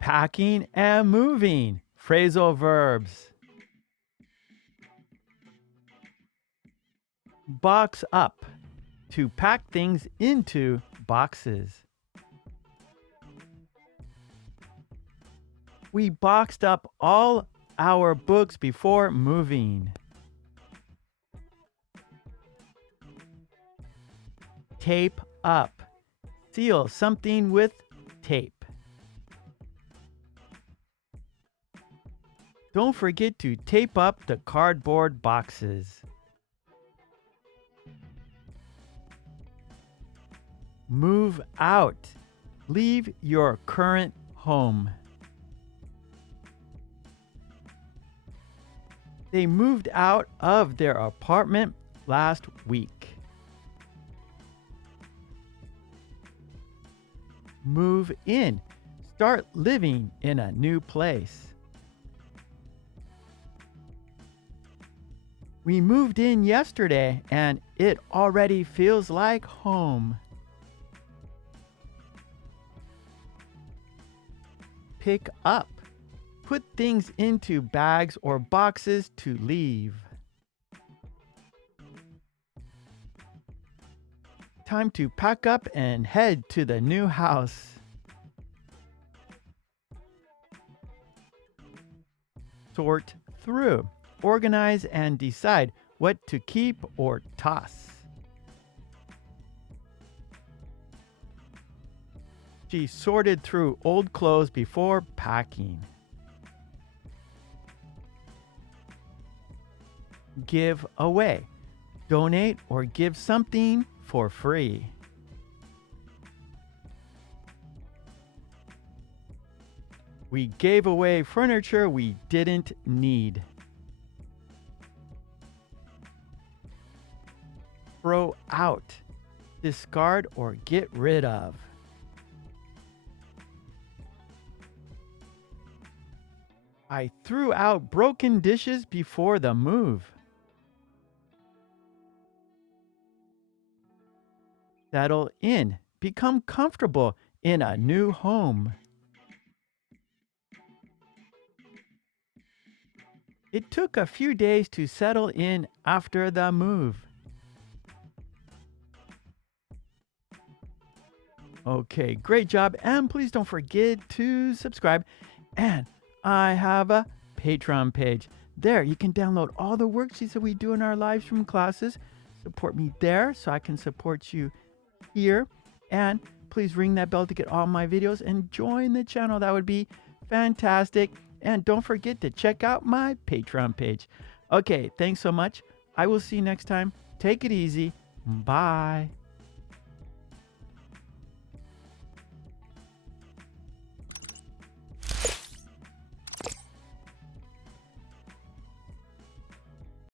Packing and moving. Phrasal verbs. Box up. To pack things into boxes. We boxed up all our books before moving. Tape up. Seal something with tape. Don't forget to tape up the cardboard boxes. Move out. Leave your current home. They moved out of their apartment last week. Move in. Start living in a new place. We moved in yesterday and it already feels like home. Pick up. Put things into bags or boxes to leave. Time to pack up and head to the new house. Sort through. Organize and decide what to keep or toss. She sorted through old clothes before packing. Give away. Donate or give something for free. We gave away furniture we didn't need. Throw out. Discard or get rid of. I threw out broken dishes before the move. Settle in. Become comfortable in a new home. It took a few days to settle in after the move. Okay, great job. And please don't forget to subscribe. And I have a Patreon page. There, you can download all the worksheets that we do in our live stream classes. Support me there so I can support you here. And please ring that bell to get all my videos and join the channel. That would be fantastic. And don't forget to check out my Patreon page. Okay, thanks so much. I will see you next time. Take it easy. Bye.